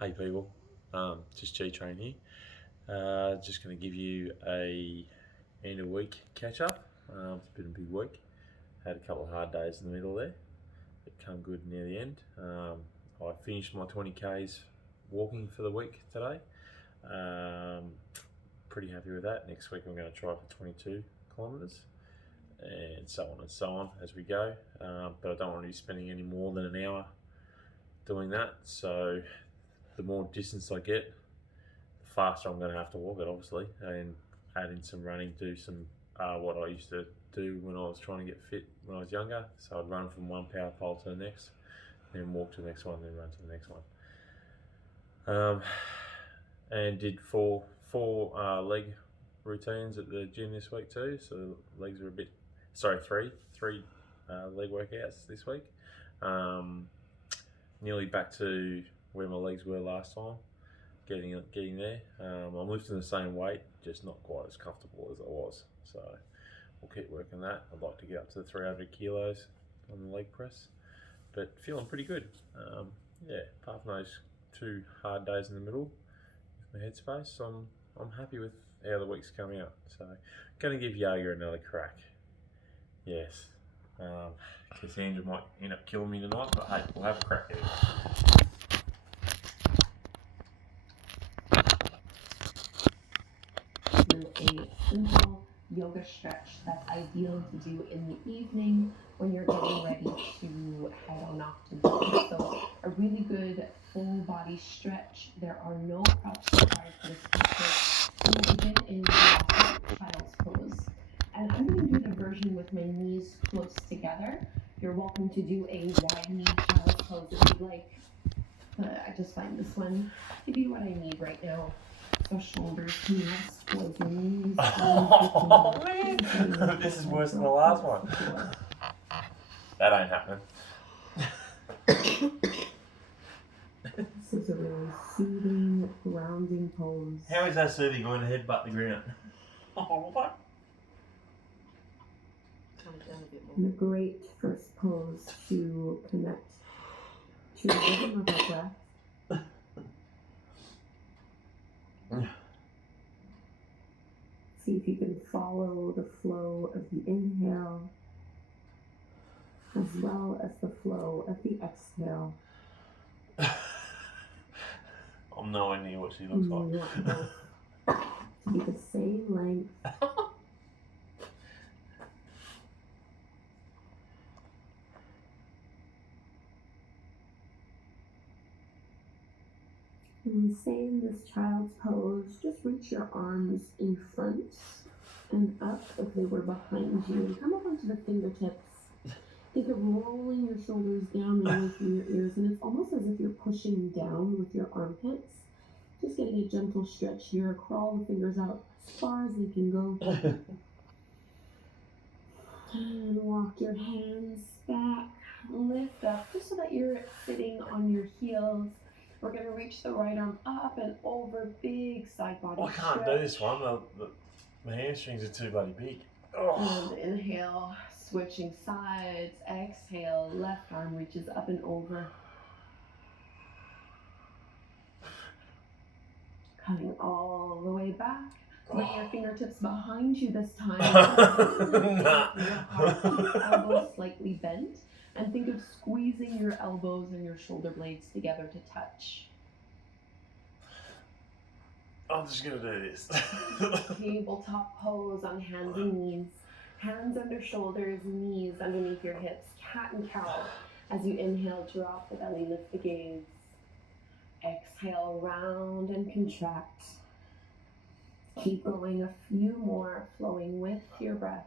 Hey people, just G Train here. Just going to give you a end of week catch up. It's been a big week. Had a couple of hard days in the middle there. It come good near the end. I finished my 20Ks walking for the week today. Um, Pretty happy with that. Next week I'm going to try for 22 kilometres and so on as we go. But I don't want to be spending any more than an hour doing that. So the more distance I get, the faster I'm going to have to walk it, obviously, and add in some running, do some what I used to do when I was trying to get fit when I was younger. So I'd run from one power pole to the next, then walk to the next one, then run to the next one. And did four leg routines at the gym this week too. So the legs are three leg workouts this week. Nearly back to where my legs were last time. Getting there. I'm lifting the same weight, just not quite as comfortable as I was. So we'll keep working that. I'd like to get up to 300 kilos on the leg press, but feeling pretty good. Apart from those 2 hard days in the middle with my headspace, I'm happy with how the week's come out. So going to give yoga another crack. Yes. Kassandra might end up killing me tonight, but hey, we'll have a crack at it. Do a simple yoga stretch that's ideal to do in the evening when you're getting ready to head on off to bed. So a really good full body stretch. There are no props required for this practice. We'll begin in child's pose. And I'm going to do the version with my knees close together. You're welcome to do a wide knee child's pose if you'd like. I just find this one to be what I need right now. So shoulders can rest towards your knees. Oh man, this is worse than the last one. That ain't happening. This is a really soothing, grounding pose. How is that soothing going to headbutt the ground? Oh, what? And a great first pose to connect to the rhythm of our breath. See if you can follow the flow of the inhale as well as the flow of the exhale. I'm nowhere near what she looks like. You want both to be the same length. And same this child's pose, just reach your arms in front and up if they were behind you. And come up onto the fingertips. Think of rolling your shoulders down and away from your ears. And it's almost as if you're pushing down with your armpits. Just getting a gentle stretch here. Crawl the fingers out as far as they can go. And walk your hands back. Lift up just so that you're sitting on your heels. We're going to reach the right arm up and over, big side body I can't stretch. do this one. My hamstrings are too bloody big. Oh. And inhale, switching sides. Exhale, left arm reaches up and over. Coming all the way back. Bring your fingertips behind you this time. Elbows slightly bent. And think of squeezing your elbows and your shoulder blades together to touch. I'm just going to do this. Tabletop pose on hands and knees. Hands under shoulders, knees underneath your hips. Cat and cow. As you inhale, drop the belly, lift the gaze. Exhale, round and contract. Keep going, a few more, flowing with your breath.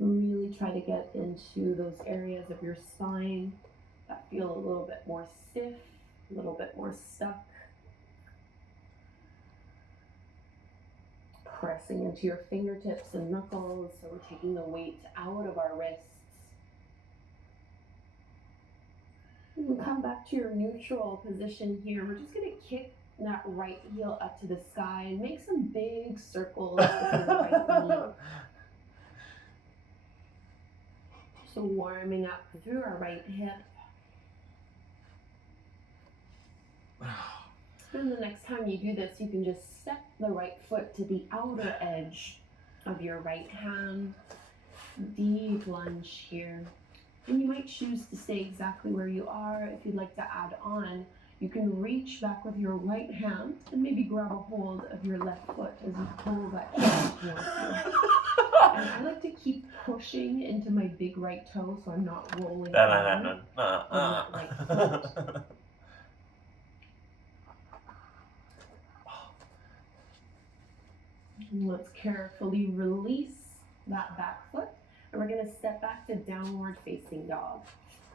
Really try to get into those areas of your spine that feel a little bit more stiff, a little bit more stuck. Pressing into your fingertips and knuckles, so we're taking the weight out of our wrists. And come back to your neutral position here. We're just going to kick that right heel up to the sky and make some big circles with your right knee. So warming up through our right hip. And the next time you do this, you can just step the right foot to the outer edge of your right hand. Deep lunge here. And you might choose to stay exactly where you are. If you'd like to add on, you can reach back with your right hand and maybe grab a hold of your left foot as you pull that heel towards you. And I like to keep pushing into my big right toe so I'm not rolling forward on that right foot. Let's carefully release that back foot. And we're going to step back to downward facing dog.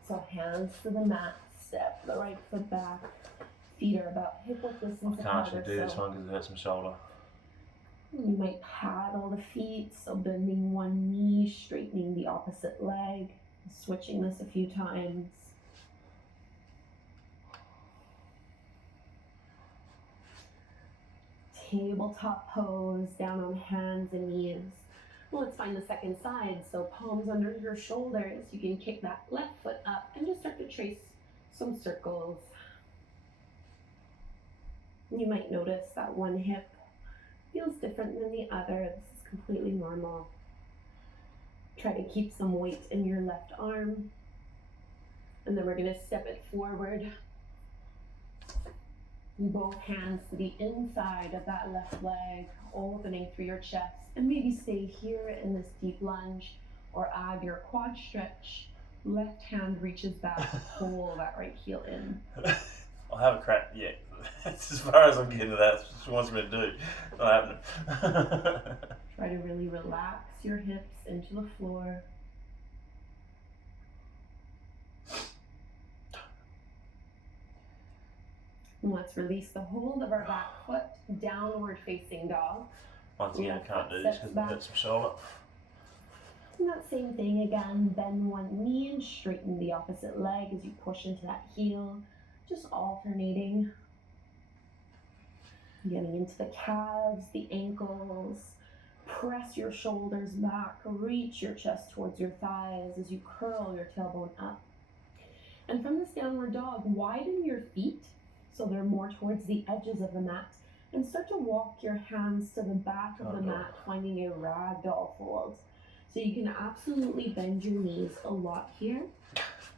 So hands to the mat, step the right foot back. Feet are about hip width distance I can't apart. actually do this one because it hurts my shoulder. You might paddle the feet, so bending one knee, straightening the opposite leg, switching this a few times. Tabletop pose, down on hands and knees. Well, let's find the second side. So palms under your shoulders. You can kick that left foot up and just start to trace some circles. You might notice that one hip feels different than the other. This is completely normal. Try to keep some weight in your left arm. And then we're going to step it forward. Both hands to the inside of that left leg, opening through your chest. And maybe stay here in this deep lunge or add your quad stretch. Left hand reaches back, pull that right heel in. I'll have a crack, yeah. That's as far as I'm getting to that. That's what she wants me to do. Not happening. Try to really relax your hips into the floor. And let's release the hold of our back foot, downward facing dog. Once again, I can't do this because it hurts my shoulder. And that same thing again, bend one knee and straighten the opposite leg as you push into that heel, just alternating. Getting into the calves, the ankles, press your shoulders back, reach your chest towards your thighs as you curl your tailbone up. And from this downward dog, widen your feet so they're more towards the edges of the mat, and start to walk your hands to the back of the mat, finding a ragdoll fold. So you can absolutely bend your knees a lot here,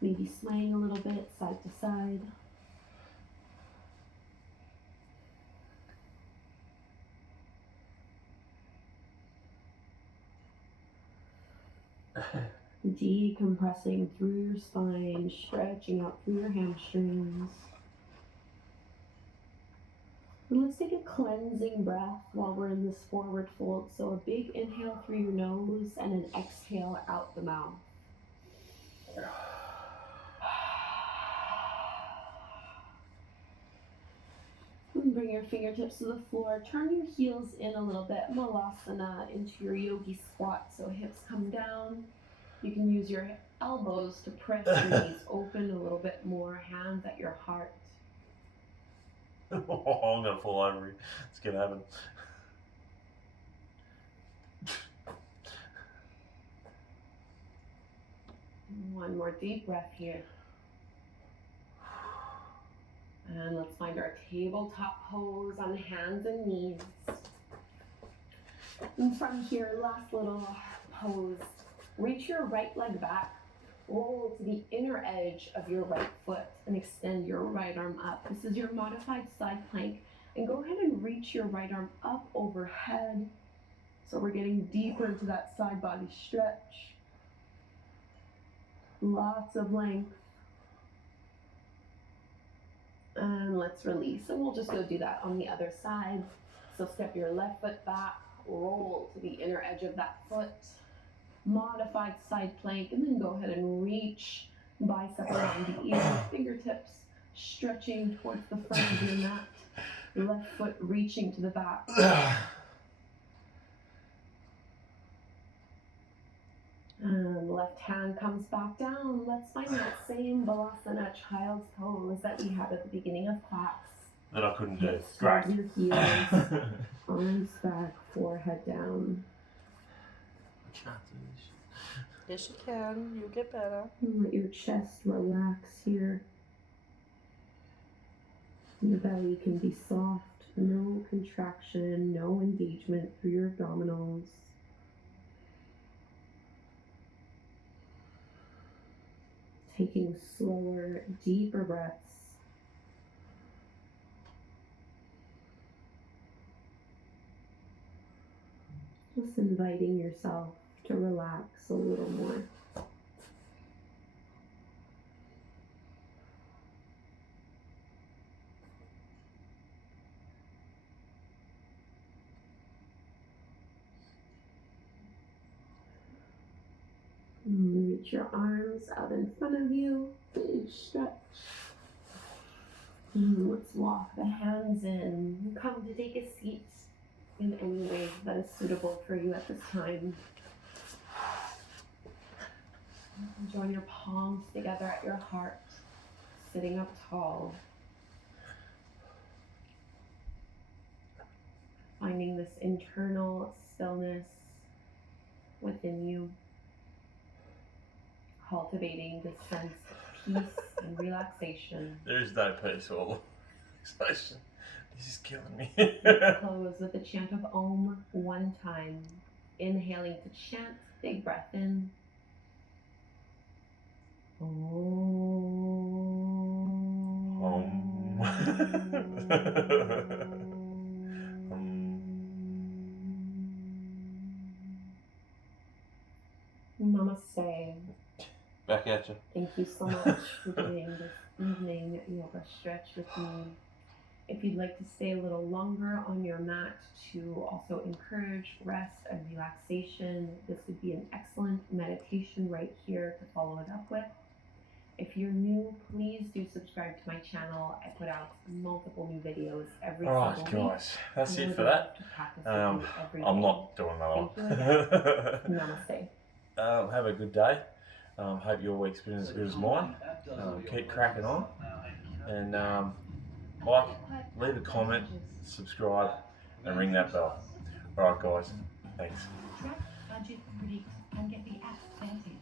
maybe swaying a little bit side to side. Decompressing through your spine, stretching out through your hamstrings. And let's take a cleansing breath while we're in this forward fold. So a big inhale through your nose and an exhale out the mouth. And bring your fingertips to the floor. Turn your heels in a little bit. Malasana into your yogi squat. So hips come down. You can use your elbows to press your knees open a little bit more. Hands at your heart. Oh, I'm going to fall over you. It's going to happen. One more deep breath here. And let's find our tabletop pose on hands and knees. And from here, last little pose. Reach your right leg back. Roll to the inner edge of your right foot and extend your right arm up. This is your modified side plank. And go ahead and reach your right arm up overhead. So we're getting deeper into that side body stretch. Lots of length. And let's release. And we'll just go do that on the other side. So step your left foot back. Roll to the inner edge of that foot. Modified side plank, and then go ahead and reach bicep around the ear, fingertips stretching towards the front of your mat, left foot reaching to the back. And left hand comes back down. Let's find that same Balasana child's pose that we had at the beginning of class. That I couldn't do. Hips Great. towards your heels, arms back, forehead down. I can't do this. Yes, you can. You'll get better. And let your chest relax here. Your belly can be soft, no contraction, no engagement through your abdominals. Taking slower, deeper breaths. Just inviting yourself to relax a little more. Reach your arms out in front of you. Big stretch. Let's walk the hands in. Come to take a seat in any way that is suitable for you at this time. Join your palms together at your heart, sitting up tall. Finding this internal stillness within you. Cultivating this sense of peace and relaxation. There is no peace or relaxation. This is killing me. Let's close with a chant of Om one time. Inhaling to chant, big breath in. Namaste. Back at you. Thank you so much for doing this evening yoga stretch with me. If you'd like to stay a little longer on your mat to also encourage rest and relaxation, this would be an excellent meditation right here to follow it up with. If you're new, please do subscribe to my channel. I put out multiple new videos every Alright single week. guys, that's and I it would for love that. to practice with you every I'm day. not doing another Thank you one. Namaste. Have a good day. Hope your week's been as good as mine. Keep cracking on. And like, leave a comment, subscribe, and ring that bell. Alright guys, thanks. Track, budget, predict, and get the app started.